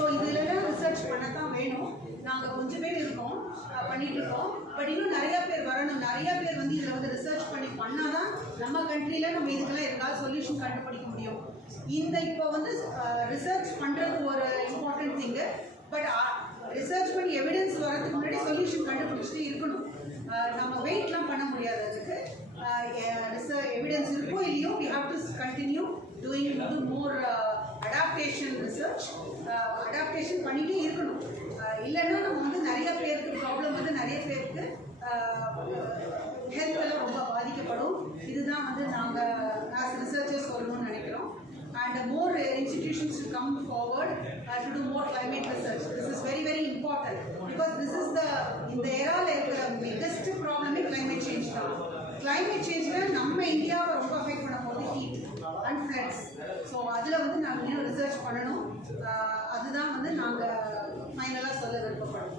So இதுலலாம் research பண்ண தான் வேணும். நாங்கள் கொஞ்சம் பேர் இருக்கோம், பண்ணிட்டு இருக்கோம். பட் இன்னும் நிறைய பேர் வரணும். நிறைய பேர் வந்து இதில் வந்து ரிசர்ச் பண்ணால் தான் நம்ம கண்ட்ரியில் நம்ம இதுக்கெல்லாம் ஏதாவது சொல்யூஷன் கண்டுபிடிக்க முடியும். இந்த இப்போ வந்து ரிசர்ச் பண்ணுறது ஒரு இம்பார்ட்டன்ட் திங்கு. பட் ரிசர்ச் பண்ணி எவிடன்ஸ் வரதுக்கு முன்னாடி சொல்யூஷன் கண்டுபிடிச்சிட்டு இருக்கணும். நம்ம வெயிட்லாம் பண்ண முடியாது. அதுக்கு எவிடன்ஸ் இருக்கோ இல்லையோ we have to continue doing more adaptation research. Adaptation பண்ணிகிட்டே இருக்கணும். இல்லைன்னா நம்ம வந்து நிறைய பேருக்கு ப்ராப்ளம் வந்து நிறைய பேருக்கு ஹெல்த்தெல்லாம் ரொம்ப பாதிக்கப்படும். இதுதான் வந்து நாங்கள் ஆஸ் ரிசர்ச்சர்ஸ் சொல்லணும்னு நினைக்கிறோம். And more institutions to come forward to do more climate research. This is very, very important because this is in the era the biggest problem is climate change. Climate change நம்ம இந்தியாவை ரொம்ப affect பண்ண போது heat and floods. So அதில் வந்து நாங்கள் இன்னும் research பண்ணணும். அதுதான் வந்து நாங்கள் ஃபைனலாக சொல்ல விருப்பப்படுறோம்.